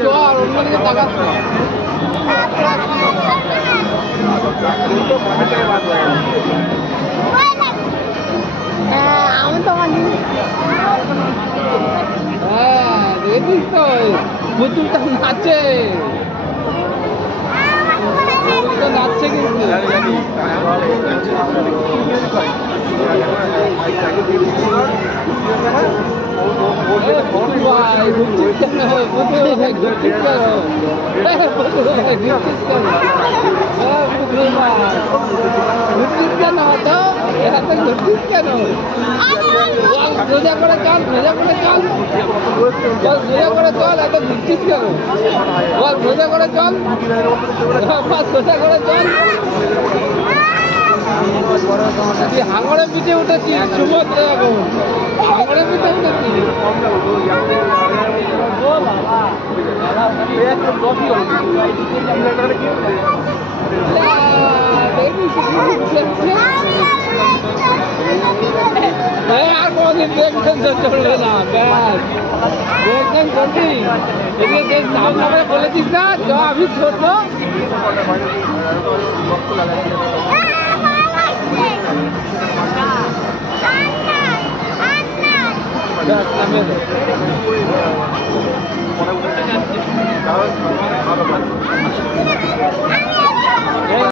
চল অন্যদিকে টাকা আমি তো হ্যাঁ দেখিস তো পুতুলটা নাচে নাচছে কিন্তু ভাই ঘুরছিস কেন পুতুল ভাই ঘুরছিস কেন পুতুল ভাই ঘুরছিস কেন পুতুল ভাই ঘুরছিস কেন তো এত ঘুরছিস কেন সোজা করে চল সোজা করে চল সোজা করে চল এত ঘুরছিস কেন বল সোজা করে চল সোজা করে চল হাঙড়ে পিঠে উঠেছিস সুভদ্রা এখন হাঙড়ে পিঠে উঠেছিস আর কোনদিন দেখবেন তো চলবে না ব্যাস দেখবেন করবি এদিকে নাম নামে বলেছিস না চ আমি ছোট নামে